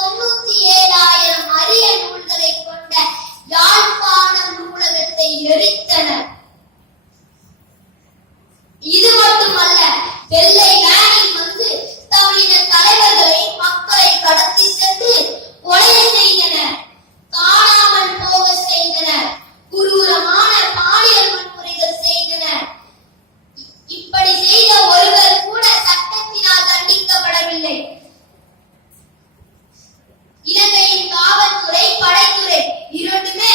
97,000 அரிய நூல்களை கொண்ட யாழ்ப்பாணம் நூலகத்தை எரித்தனர். இது மட்டுமல்ல, வெள்ளை வேனில் வந்து தமிழின தலைவர்களை மக்களை கடத்தி சென்று கொலை செய்தனர், காணாமல் போக செய்தனர், குரூரமான பாலியல் வன்முறைகள் செய்தனர். இப்படி செய்த ஒருவர் கூட சட்டத்தினால் தண்டிக்கப்படவில்லை. இலங்கையின் காவல்துறை, படைத்துறை இரண்டுமே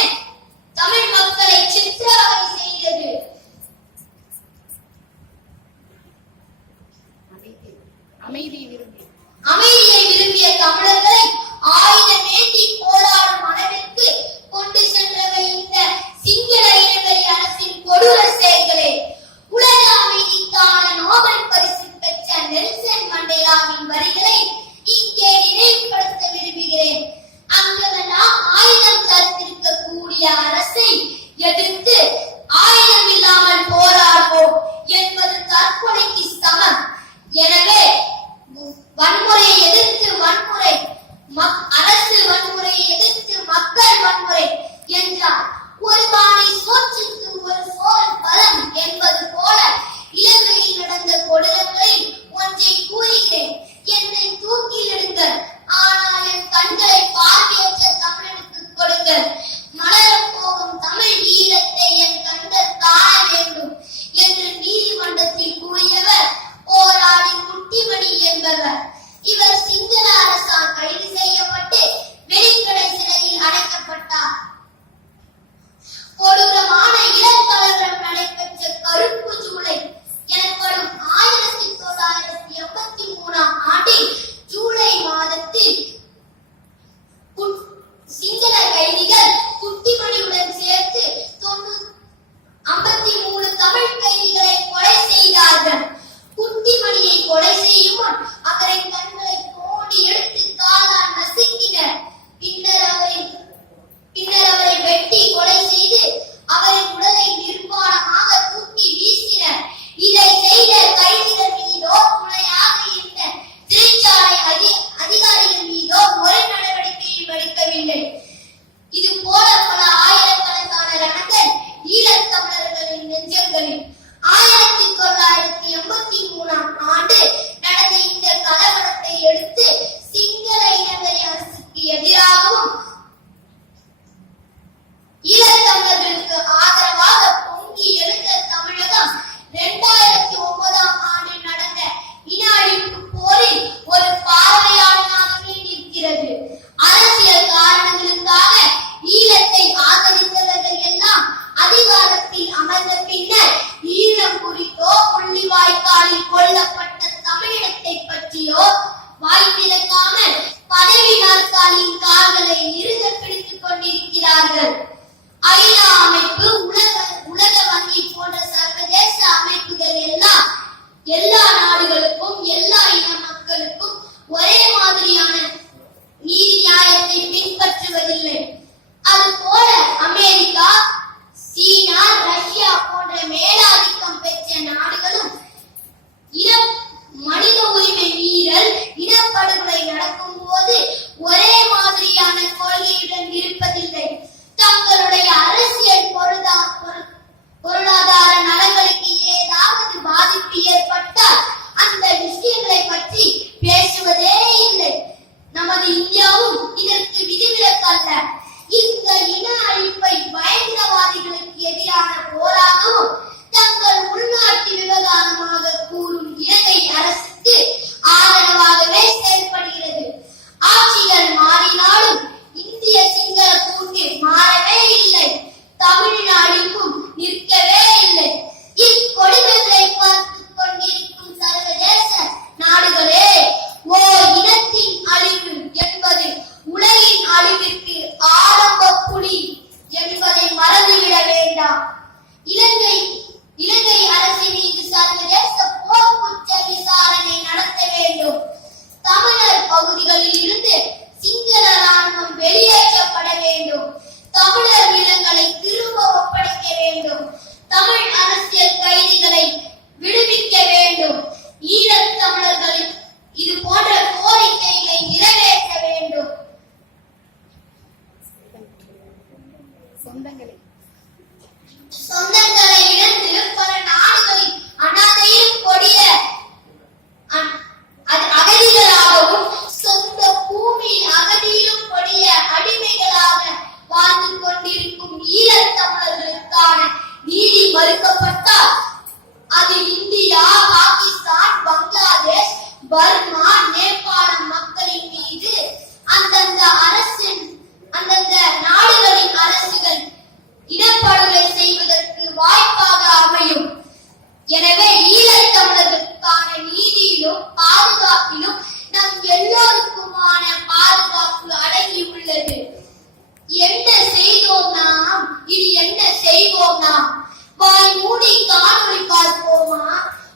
தமிழ் மக்களை சித்திரவதை செய்தது. அமைதியை விரும்பிய தமிழர்களை ஆயுதம் ஏந்தி போராடும் அளவிற்கு கொண்டு சென்றவை இந்த சிங்கள இனவெறி அரசின் கொடூர செயல்களே. உலக அமைதிக்கான நோபல் பரிசு பெற்ற நெல்சன் மண்டேலாவின் வரிகளை இங்கே நினைவுபடுத்த விரும்புகிறேன். அங்கெல்லாம் ஆயுதம் தரித்திருக்கக்கூடிய அரசை எதிர்த்து ஆயுதம் இல்லாமல் போராடுவோம் என்பது தற்கொலைக்கு சமம். எனவே வன்முறையை எதிர்த்து வன்முறை, அரசு வன்முறையை எதிர்த்து மக்கள் வன்முறை என்றார். ஒரு பானை சோற்றுக்கு ஒரு சோறு பலம் என்பது போல இலங்கையில் நடந்த கொடூரங்களை ஒன்றை கூறுகிறேன். என்னை தூக்கிலிடுங்கள், ஆனால் என் கண்களை பார்வையற்ற தமிழனுக்கு கொடுங்கள். மலரப் போகும் தமிழ் ஈழத்தை என் கண்கள் காண வேண்டும் என்று நீதிமன்றத்தில் கூறியவர் போராளி முட்டிமணி என்பவர். இவர் சிங்கள அரசால் கைது செய்யப்பட்டு வெளிக்கடை சிறையில் அடைக்கப்பட்டார். கொடூரமான இளங்கலவரம் நடைபெற்ற கருப்பு ஜூலை எனப்படும் 1983 ஆண்டில் ஜூலை மாதத்தில் சிங்கள கைதிகள் குட்டிமணியுடன் சேர்த்து 53 தமிழ் கைதிகளை கொலை செய்தார்கள். குட்டிமணியை கொலை செய்யும் முன் அவரின் கண்களை தோண்டி எடுத்து காலால் நசுக்கினர். பின்னர் அவரை வெட்டி கொலை செய்து அவரின் உடலை நிர்வாணமாக தூக்கி வீசினர். இதை செய்த கைதிகள் மீதோ துணையாக இருந்த சிறைச்சாலை அதிகாரிகள் மீதோ ஒரு நடவடிக்கையும் எடுக்கவில்லை. இது போல பல ஆயிரக்கணக்கான ரணங்கள் ஈழத்தமிழர்களின் நெஞ்சங்களில். 1983 ஆண்டு நடந்த இந்த கலவரத்தை எடுத்து சிங்கள இனவெறி அரசுக்கு எதிராகவும் ஈழத்தமிழர்களுக்கு ஆதரவாக பொங்கி எழுந்த தமிழகம் 2009 ஆண்டு நடந்த இன அழிப்பு போரில் ஒரு பார்வையாளனாகவே நிற்கிறது. அரசியல் காரணங்களுக்காக ஈழத்தை ஆதரித்தவர்கள் எல்லாம் அதிகாரத்தில் அமர்ந்த பின்னர் ஈழம் குறித்தோ முள்ளிவாய்க்காலில் கொல்லப்பட்ட தமிழினத்தை பற்றியோ வாய் திறக்காமல் பதவி நாற்காலியின் கால்களை இறுக பிடித்துக் கொண்டிருக்கிறார்கள். ஐநா அமைப்பு, உலக வங்கி போன்ற சர்வதேச அமைப்புகள் எல்லாம் எல்லா நாடுகளுக்கும் எல்லா இன மக்களுக்கும் ஒரே மாதிரியான நீதி நியாயத்தை பின்பற்றுவதில்லை. அதுபோல அமெரிக்கா, சீனா, ரஷ்யா போன்ற மேலாதிக்கம் பெற்ற நாடுகளும் மனித உரிமை மீறல், இனப்படுகொலை நடக்கும் போது ஒரே மாதிரியான கொள்கையுடன் இருப்பதில்லை. தங்களுடைய அரசியல் பொருளாதார நலன்களுக்கு ஏதாவது பாதிப்பு ஏற்பட்டால் அந்த விஷயங்களை பற்றி பேசுவதே இல்லை. நமது இந்தியாவும் இதற்கு விதிவிலக்கல்ல. இந்த இன அழிப்பை பயங்கரவாதிகளுக்கு எதிரான போராகவும் தங்கள் உள்நாட்டு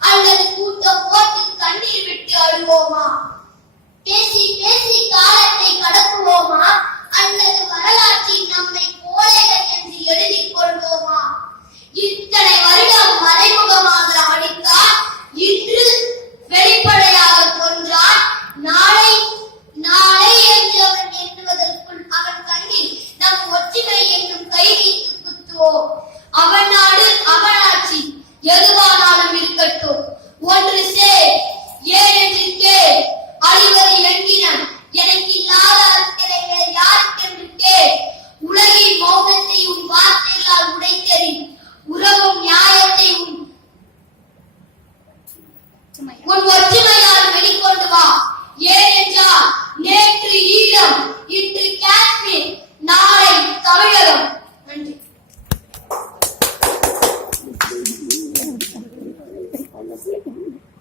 அல்லது கூட்டம் போட்டு கண்ணீர் விட்டு அழுவோமா? பேசி பேசி காலத்தை கடக்குவோமா அல்லது வரலாற்றில் நம்மை கோழைகள் என்று எழுதிக் கொள்வோமா? இத்தனை வருட